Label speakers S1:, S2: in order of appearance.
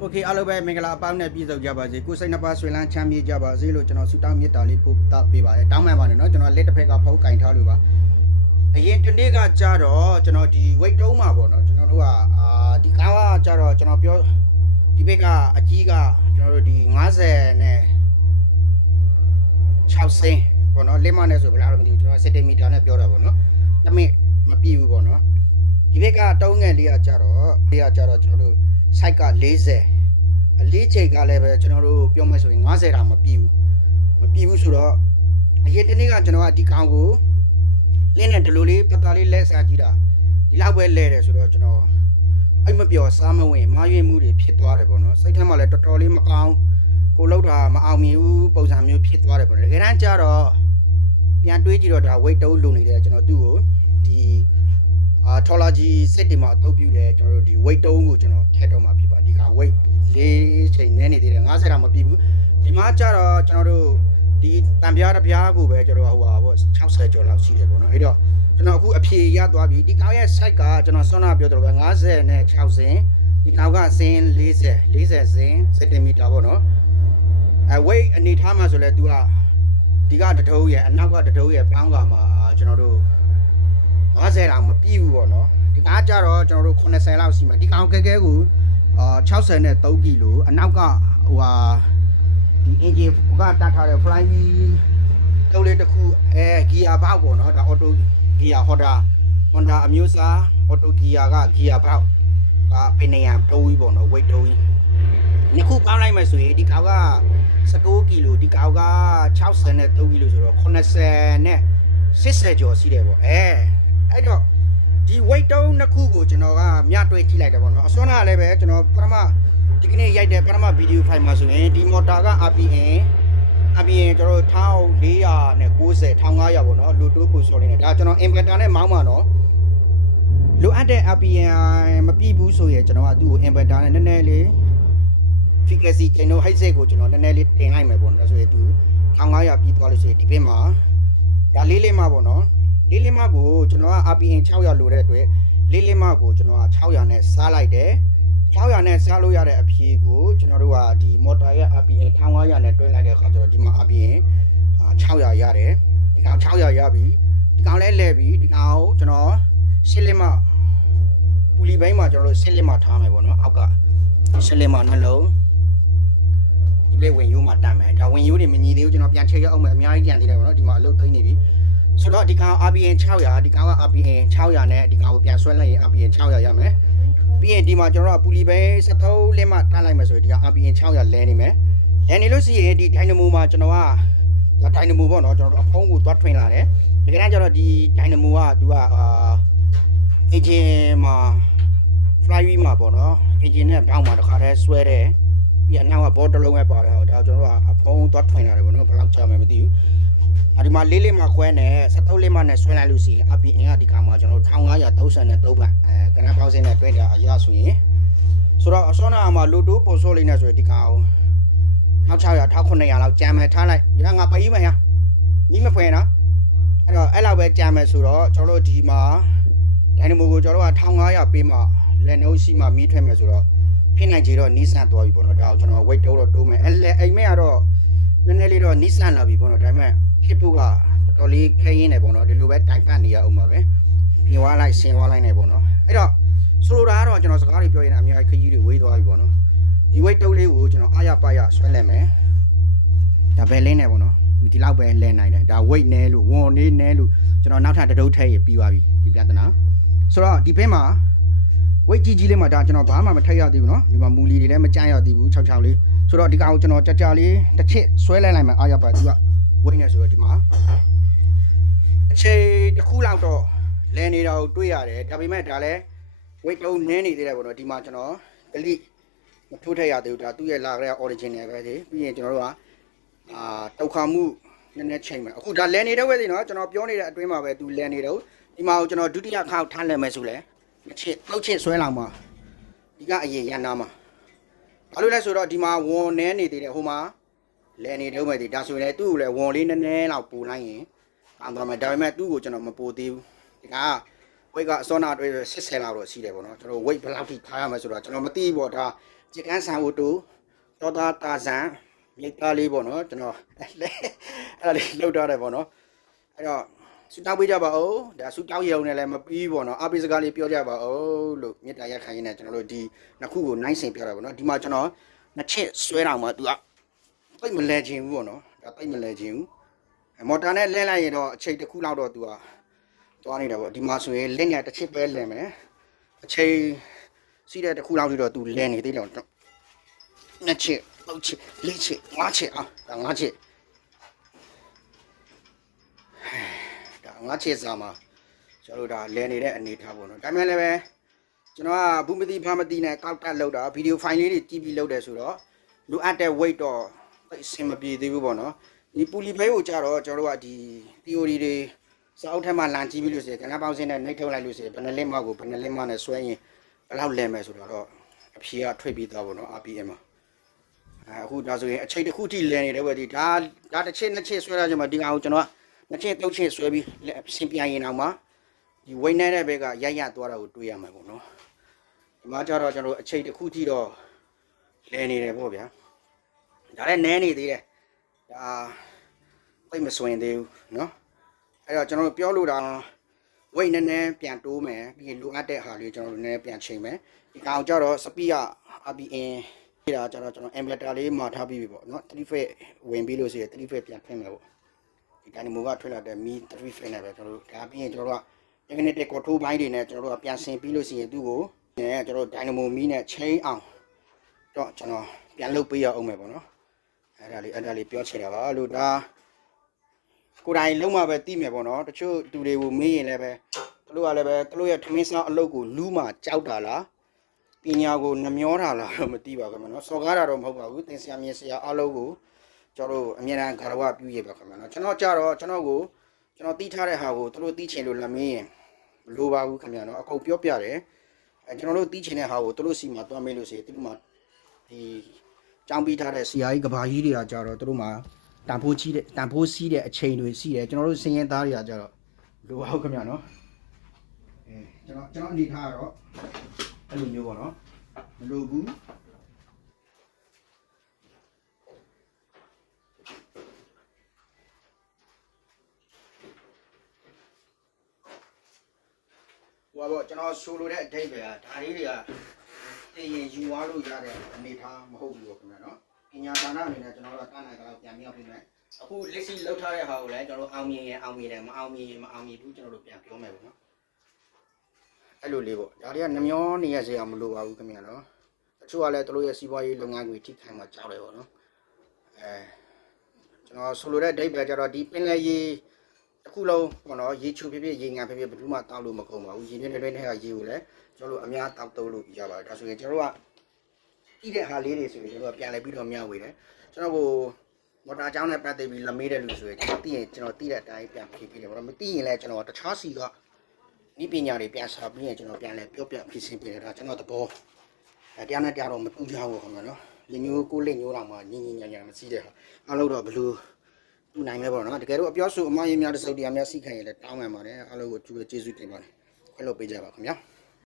S1: โอเคအားလုံးပဲမင်္ဂလာအပေါင်းနဲ့ပြည့်စုံကြပါစေကိုယ်စိတ်နှပါဆွေလန်းချမ်းမြေ့ကြပါစေလို့ကျွန်တော်ဆုတောင်းမေတ္တာလေးပို့သပေးပါတယ်တောင်းပန်ပါတယ်เนาะကျွန်တော်လက်တစ်ဖက်ကဖုန်းကင်ထားလို့ပါအရင်တစ်နေ့ကကြာတော့ကျွန်တော်ဒီ weight တုံးမှာပေါ့เนาะကျွန်တော်တို့ကအာဒီကားကကြာတော့ကျွန်တော်ပြောဒီဘက်ကအကြီးကကျွန်တော်တို့ဒီ90နဲ့6ဆင်းပေါ့เนาะလက်မနဲ့ဆိုဘယ်လားတော့မသိဘူးကျွန်တော်စက်တင်မီတာနဲ့ပြောတာပေါ့เนาะတစ်မိမပြည့်ဘူးပေါ့เนาะဒီဘက်ကတုံးငယ်လေးကကြာတော့လေးကကြာတော့ကျွန်တော်တို့ site က40အလေးချိန်ကလည်းပဲကျွန်တော်တို့ပြောမယ်ဆိုရင်90တောင်မပြည့်ဘူးမပြည့်ဘူးဆိုတော့အရင်တနေ့ကကျွန်တော်ကဒီကောင်ကိုလင်းနဲ့ဒီလိုလေးပတာလေးလက်စားကြည့်တာဒီလောက်ပဲလဲတယ်ဆိုတော့ကျွန်တော်အိမ်မပြောစားမဝင်မာရွေးမှုတွေဖြစ်သွားတယ်ပေါ့နော်စိတ်ထဲမှာလည်းတော်တော်လေးမကောင်းကိုလောက်တာမအောင်မြင်ဘူးပုံစံမျိုးဖြစ်သွားတယ်ပေါ့နော်တကယ်တမ်းကျတော့ပြန်တွေးကြည့်တော့ဒါ weight တုံးလုံနေတယ်ကျွန်တော်သူ့ကိုဒီ အာထော်လာဂျီစစ်တွေမှာအသုံးပြုတယ်ကျွန်တော်တို့ဒီ weight တုံးကိုကျွန်တော်ထည့်တော့မှာဖြစ်ပါဒီက weight လေးချိန်နဲနေသေးတယ်90တောင်မပြည့်ဘူးဒီမှာကျတော့ကျွန်တော်တို့ဒီတံပြားတစ်ပြားကိုပဲကျွန်တော်ဟိုဟာပေါ့60ကျော်လောက်ရှိတယ်ပေါ့နော်အဲ့တော့ကျွန်တော်အခုအဖြေရသွားပြီဒီကောင်ရဲ့ site ကကျွန်တော်ဆွမ်းနာပြောသလိုပဲ90နဲ့6စင်ဒီကောင်ကစင်40 40စင်စင်တီမီတာပေါ့နော်အဲ weight အနေထားမှာဆိုလဲ तू ကဒီကတထုံးရဲ့အနောက်ကတထုံးရဲ့ပေါင်းကမှာကျွန်တော်တို့ 90တောင်မပြည့်ဘူးပေါ့နော်ဒီကားကျတော့ကျွန်တော်တို့80လောက်ရှိမှာဒီကောင်ကဲကဲကိုအာ60နဲ့3ကီလိုအနောက်ကဟိုဟာဒီ engine ကတတ်ထားတဲ့ fly wheel တုပ်လေးတစ်ခုအဲ gear ဘောက်ပေါ့နော်ဒါ auto gear Honda Honda အမျိုးအစား auto gear က gear ဘောက်ကပင်နေရတိုးကြီးပေါ့နော် weight တိုးကြီးနှစ်ခုပေါင်းလိုက်မယ်ဆိုရင်ဒီကောက်က19ကီလိုဒီကောက်က60နဲ့3ကီလိုဆိုတော့80နဲ့80ကျော်ရှိတယ်ပေါ့အဲ အဲ့တော့ဒီ weight တုံးနှစ်ခုကိုကျွန်တော်ကမြတွေ့ကြည့်လိုက်တယ်ပေါ့နော်အစွမ်းကလည်းပဲကျွန်တော်ပထမဒီကနေ့ရိုက်တဲ့ပထမဗီဒီယိုဖိုင်မှာဆိုရင်ဒီမော်တာက RPM RPM ကျွန်တော်1490နဲ့90 1500ပေါ့နော်လူတိုးပူဆိုနေတယ်ဒါကျွန်တော် inverter နဲ့မောင်းမှာနော်လိုအပ်တဲ့ RPM မပြည့်ဘူးဆိုရင်ကျွန်တော်ကသူ့ကို inverter နဲ့နည်းနည်းလေး frequency ကျွန်တော် height set ကိုကျွန်တော်နည်းနည်းလေးတင်လိုက်မယ်ပေါ့နော်ဒါဆိုရင်သူ1500ပြီးသွားလို့ဆိုရင်ဒီဘက်မှာဒါလေးလေးမှပေါ့နော် လေးလေးမကိုကျွန်တော်က RPN 600လိုတဲ့အတွက်လေးလေးမကိုကျွန်တော်က600နဲ့စားလိုက်တယ်600နဲ့စားလို့ရတဲ့အဖြေကိုကျွန်တော်တို့ကဒီမော်တာရဲ့ RPN 1500နဲ့တွဲလိုက်တဲ့အခါကျတော့ဒီမှာ RPN 600ရတယ်ဒီကောင်600ရပြီဒီကောင်လဲလဲပြီဒီကောင်ကိုကျွန်တော်ရှစ်လေးမပူလီဘိုင်းမှာကျွန်တော်တို့ရှစ်လေးမထားမယ်ပေါ့နော်အောက်ကရှစ်လေးမနှလုံးဒီလေးဝင်ယူမှာတတ်မယ်ဒါဝင်ယူတွေမညီသေးဘူးကျွန်တော်ပြန်ချိန်ရအောင်မယ်အများကြီးကြံသေးတယ်ပေါ့နော်ဒီမှာအလုပ်သိနေပြီ ဆိုတော့ဒီကောင် RPN 600ဒီကောင်က RPN 600နဲ့ဒီကောင်ကိုပြန်ဆွဲလိုက်ရင် RPN 600ရမယ်ပြီးရင်ဒီမှာကျွန်တော်ကပူလီပဲ73လက်မှတန်းလိုက်မယ်ဆိုရင်ဒီက RPN 600လဲနေမယ်လဲနေလို့ရှိရင်ဒီ Dynamo မှာကျွန်တော်ကဒါ Dynamo ပေါ့နော်ကျွန်တော်တို့အဖုံးကိုသွားထွင်လာတယ်ဒီကနေ့ကျတော့ဒီ Dynamo ကသူကအာ engine မှာ fly wheel မှာပေါ့နော် engine နဲ့ဘောင်းမှာတစ်ခါတည်းဆွဲတယ် ပြီးအနောက်ကဘောတစ်လုံးပဲပါတယ်ဟောဒါကျွန်တော်တို့ကအဖုံးသွားထွင်လာတယ်ပေါ့နော်ဘယ်လောက်ကြာမယ်မသိဘူးအဒီမှာလေးလေးမှာခွဲနဲ့73လေးမှာနဲ့ဆွဲလိုက်လို့ရှိရင် RPN ကဒီကောင်မှာကျွန်တော်1533ဘတ်အဲကနန်းပေါင်းစင်းနဲ့တွဲတာအရဆိုရင်ဆိုတော့အစောနာမှာလူတိုးပုံစိုးလေးနဲ့ဆိုရင်ဒီကောင်1600 1900လောက်ကြမ်းမယ်ထားလိုက်ရငါပေးမယ်ရနီးမဖွယ်နော်အဲ့တော့အဲ့လောက်ပဲကြမ်းမယ်ဆိုတော့ကျွန်တော်တို့ဒီမှာဒိုင်နမိုကိုကျွန်တော်တို့က1500ပေးမှလက်နှုတ်ရှိမှမီးထွက်မယ်ဆိုတော့ ဖြစ်နိုင်ကြတော့နီးစန့်သွားပြီပေါ့နော်ဒါကိုကျွန်တော် weight တိုးတော့တိုးမယ်အဲ့လေအိမ်မက်ကတော့နည်းနည်းလေးတော့နီးစန့်လာပြီပေါ့နော်ဒါပေမဲ့ဖြစ်ဖို့ကတော်တော်လေးခဲရင်းနေပေါ့နော်ဒီလိုပဲတိုင်ပတ်နေရအောင်ပါပဲပြင်သွားလိုက်ဆင်းသွားလိုက်နေပေါ့နော်အဲ့တော့ဆိုလိုတာကတော့ကျွန်တော်စကားတွေပြောရင်အများကြီးခကြီးတွေဝေးသွားပြီပေါ့နော်ဒီ weight တုပ်လေးကိုကျွန်တော်အားရပါရဆွဲလိုက်မယ်ဒါပဲလင်းနေပေါ့နော်ဒီဒီလောက်ပဲလဲနိုင်တယ်ဒါ weight နဲလို့ဝန်နေနဲလို့ကျွန်တော်နောက်ထပ်တစ်တုပ်ထည့်ရပြီးသွားပြီဒီပြဿနာဆိုတော့ဒီဘက်မှာ weight ကြီးကြီးလေးမှာဒါကျွန်တော်ဘာမှမထည့်ရသေးဘူးเนาะဒီမှာမူလီတွေလည်းမကြမ်းရသေးဘူး6 6လေးဆိုတော့ဒီကောင်ကိုကျွန်တော်ကြကြလေးတစ်ချစ်ဆွဲလိုက်လိုက်မယ်အားရပါသူက weight နဲ့ဆိုတော့ဒီမှာအချိန်တစ်ခုလောက်တော့လဲနေတာကိုတွေ့ရတယ်ဒါပေမဲ့ဒါလည်း weight တုံးနည်းနေသေးတယ်ပေါ့နော်ဒီမှာကျွန်တော် delete မထိုးထည့်ရသေးဘူးဒါသူ့ရဲ့လာကြတဲ့ original ပဲလေပြီးရင်ကျွန်တော်တို့ကအာတောက်ခါမှုနည်းနည်းချိန်မယ်အခုဒါလဲနေတဲ့ဝဲစီနော်ကျွန်တော်ပြောနေတဲ့အတွင်းမှာပဲသူလဲနေတော့ဒီမှာကိုကျွန်တော်ဒုတိယခါကိုထားလဲမယ်ဆိုလဲ တစ်ချစ်ပုတ်ချစ်ဆွဲလောက်မှာဒီကအရင်ရန်နာမှာဘာလို့လဲဆိုတော့ဒီမှာဝန်နဲနေသေးတယ်ဟိုမှာလဲနေတော့မယ်ဒီဒါဆိုရင်လည်းသူ့ကိုလည်းဝန်လေးနည်းနည်းလောက်ပူလိုက်ရင်အောင်တော့မယ်ဒါပေမဲ့သူ့ကိုကျွန်တော်မပူသေးဘူးဒီက weight ကအစောနာတွေ80လောက်တော့ရှိတယ်ပေါ့နော်ကျွန်တော် weight ဘယ်လောက်ထိထားရမလဲဆိုတော့ကျွန်တော်မသိဘူးပေါ့ဒါချစ်ကန်းဆန်ဝတူတော်သားတာဆန်မြေသားလေးပေါ့နော်ကျွန်တော်အဲ့ဒါလေးလောက်ထားတယ်ပေါ့နော်အဲ့တော့ ဆူတောင်းပေးကြပါဦးဒါဆူတောင်းရုံနဲ့လည်းမပြီးပေါ့နော်အပိစကားလေးပြောကြပါဦးလို့မေတ္တာရက်ခံရင်းနဲ့ကျွန်တော်တို့ဒီနှစ်ခုကိုနိုင်စင်ပြတာပေါ့နော်ဒီမှာကျွန်တော်နှစ်ချက်ဆွဲတောင်မှသူကတိတ်မလဲခြင်းဘူးပေါ့နော်ဒါတိတ်မလဲခြင်းဘူးမော်တာနဲ့လဲလိုက်ရင်တော့အချိန်တစ်ခုလောက်တော့သူကသွားနေတာပေါ့ဒီမှာဆိုရင်လက်ညတစ်ချက်ပဲလဲမယ်အချိန်စီးတဲ့တစ်ခုလောက်ထိတော့သူလဲနေသေးတယ်တော့နှစ်ချက်သုံးချက်လေးချက်ငါးချက်အောင်ဒါငါးချက် ငါးချက်စာမှာကျွန်တော်တို့ဒါလဲနေတဲ့အနေထားပေါ့နော်ဒါမှလည်းပဲကျွန်တော်ကဘူးမတိဖာမတိနဲ့ကောက်တက်လောက်တာဗီဒီယိုဖိုင်လေးတွေကြည့်ပြီးလောက်တယ်ဆိုတော့လိုအပ်တဲ့ weight တော့သိအဆင်မပြေသေးဘူးပေါ့နော်ဒီပူလီဖဲကိုကြတော့ကျွန်တော်တို့ကဒီ theory တွေစာအုပ်ထဲမှာလမ်းကြည့်ပြီးလို့ဆိုရင်ကဏ္ဍပေါင်းစင်းနဲ့နှိပ်ထုတ်လိုက်လို့ဆိုရင်ဘယ်နှလင်းမကိုဘယ်နှလင်းမနဲ့ဆွဲရင်ဘယ်လောက်လဲမယ်ဆိုတော့အဖြေကထွက်ပြီးသားပေါ့နော် RPM မှာအဲအခုဒါဆိုရင်အချိန်တစ်ခုထိလဲနေတယ်ပဲဒီဒါဒါတစ်ချက်နှစ်ချက်ဆွဲရကြမှာဒီအောင်ကျွန်တော်က နှစ်ချက်သုံးချက်ဆွဲပြီးလက်ဆင်ပြရင်တော့မှဒီဝိနေတဲ့ဘက်ကရိုက်ရသွားတာကိုတွေးရမှာပေါ့နော်ဒီမှာကျတော့ကျွန်တော်အချိန်တစ်ခုထိတော့လဲနေတယ်ပေါ့ဗျာဒါလည်းနဲနေသေးတယ်ဒါသိပ်မစွင်သေးဘူးနော်အဲ့တော့ကျွန်တော်တို့ပြောလို့တာဝိတ်နည်းနည်းပြန်တိုးမယ်ပြီးရင်လိုအပ်တဲ့ဟာလေးကျွန်တော်တို့နည်းနည်းပြန်ချိန်မယ်ဒီကောင်ကျတော့စပီက RPN ဒီဒါကျတော့ကျွန်တော် embedder လေးမှာထားပြီးပြီပေါ့နော်3 fit ဝင်ပြီးလို့ဆိုရင်3 fit ပြန်ဖွင့်မယ်ပေါ့ ဒီ dynamo ကထွက်လာတဲ့ mi 3 fan နဲ့ပဲကျွန်တော်တို့ဒါပြီးရင်ကျွန်တော်တို့က magnetic control ဘိုင်းတွေနဲ့ကျွန်တော်တို့ကပြန်ဆင်ပြီးလို့ရှိရင်သူ့ကိုနဲ့ကျွန်တော်တို့ dynamo mi နဲ့ chain အောင်တော့ကျွန်တော်ပြန်လုပ်ပေးရအောင်မယ်ပေါ့နော်အဲ့ဒါလေးအဲ့ဒါလေးပြောချင်တာပါလို့ဒါကိုယ်တိုင်လုံးမပဲသိမယ်ပေါ့နော်တချို့သူတွေကိုမေးရင်လည်းပဲသူတို့ကလည်းပဲသူတို့ရဲ့ထမင်းစားအလုပ်ကိုလူးမှကြောက်တာလားပညာကိုနှမျောတာလားတော့မသိပါဘူးခင်ဗျနော်စော်ကားတာတော့မဟုတ်ပါဘူးသင်ဆရာမြင်ဆရာအလုပ်ကို ကျွန်တော်တို့အမြဲတမ်းဂါရဝပြုရပါခင်ဗျာနော်ကျွန်တော်ကြတော့ကျွန်တော်ကိုကျွန်တော်တီးထားတဲ့ဟာကိုသူတို့တီးချင်လို့လည်းမင်းရင်မလိုပါဘူးခင်ဗျာနော်အကုန်ပြောပြတယ်အဲကျွန်တော်တို့တီးချင်တဲ့ဟာကိုသူတို့စီမှာတွားမေးလို့ရှိရင်သူတို့မှာဒီကြောင်းပြီးထားတဲ့ဆရာကြီးကဘာကြီးတွေကကြတော့သူတို့မှာတန်ဖိုးကြီးတဲ့တန်ဖိုးစီးတဲ့အချိန်တွေစီးတယ်ကျွန်တော်တို့စင်ရင်သားတွေကကြတော့လိုပါဘူးခင်ဗျာနော်အဲကျွန်တော်ကျွန်တော်အနေထားကတော့အဲ့လိုမျိုးပေါ့နော်မလိုဘူး ဟိုပါပေါ့ကျွန်တော်ဆိုလိုတဲ့အဓိပ္ပာယ်ကဒါလေးတွေကသိရင်ယူသွားလို့ရတဲ့အနေထားမဟုတ်ဘူးပေါ့ခင်ဗျာနော်ပညာဒါနအနေနဲ့ကျွန်တော်တို့ကတားနိုင်ကြတော့ပြန်မြောက်ပြီးမယ်အခုလက်ရှိလောက်ထားတဲ့ဟာကိုလည်းကျွန်တော်တို့အောင်မြင်ရင်အောင်မြင်တယ်မအောင်မြင်ရင်မအောင်မြင်ဘူးကျွန်တော်တို့ပြန်ပြောမယ်ပေါ့နော်အဲ့လိုလေးပေါ့ဒါတွေကနှမျောနေရစရာမလိုပါဘူးခင်ဗျာနော်တချို့ကလည်းတို့ရဲ့စီးပွားရေးလုပ်ငန်းတွေထိခိုက်မှာကြောက်တယ်ပေါ့နော်အဲကျွန်တော်ဆိုလိုတဲ့ဒိတ်ပဲကြတော့ဒီပင်လယ်ရေ တစ်ခုလုံးပေါ့နော်ရေချူဖြစ်ဖြစ်ရေငံဖြစ်ဖြစ်ဘယ်သူမှတောက်လို့မကုန်ပါဘူးရေပြင်းတွင်းထဲကရေကိုလည်းကျွန်တော်တို့အများတောက်တုံးလို့ရပါတယ်ဒါဆိုရင်ကျွန်တော်တို့ကပြီးတဲ့ဟာလေးတွေဆိုရင်ကျွန်တော်တို့ပြန်လဲပြီးတော့မျှဝေတယ်ကျွန်တော်ကိုမော်တာကြောင်းနဲ့ပတ်သက်ပြီးလမေးတဲ့လူဆိုရင်ကျွန်တော်သိရင်ကျွန်တော်သိတဲ့အတိုင်းပြန်ဖြေပြတယ်ပေါ့နော်မသိရင်လည်းကျွန်တော်တခြားစီကဤပညာတွေပြန်စာပြီးရင်ကျွန်တော်ပြန်လဲပြောပြဖြစ်စဉ်ပြတယ်ဒါကျွန်တော်သဘောအဲတရားနဲ့တရားတော့မတူကြဘူးခင်ဗျာနော်လက်ညိုးကိုလက်ညိုးတော့မှညင်ညင်ညာညာမစီးတဲ့ဟာအားလုံးတော့ဘလို့ တူနိုင်မယ်ပေါ့နော်တကယ်တော့အပြောဆိုအမရင်းများတဲ့စုပ်တရားများစီခံရင်လည်းတောင်းမှန်ပါတယ်အားလုံးကိုကျူကျေးဇူးတင်ပါတယ်ခွဲလို့ပေးကြပါခင်ဗျာ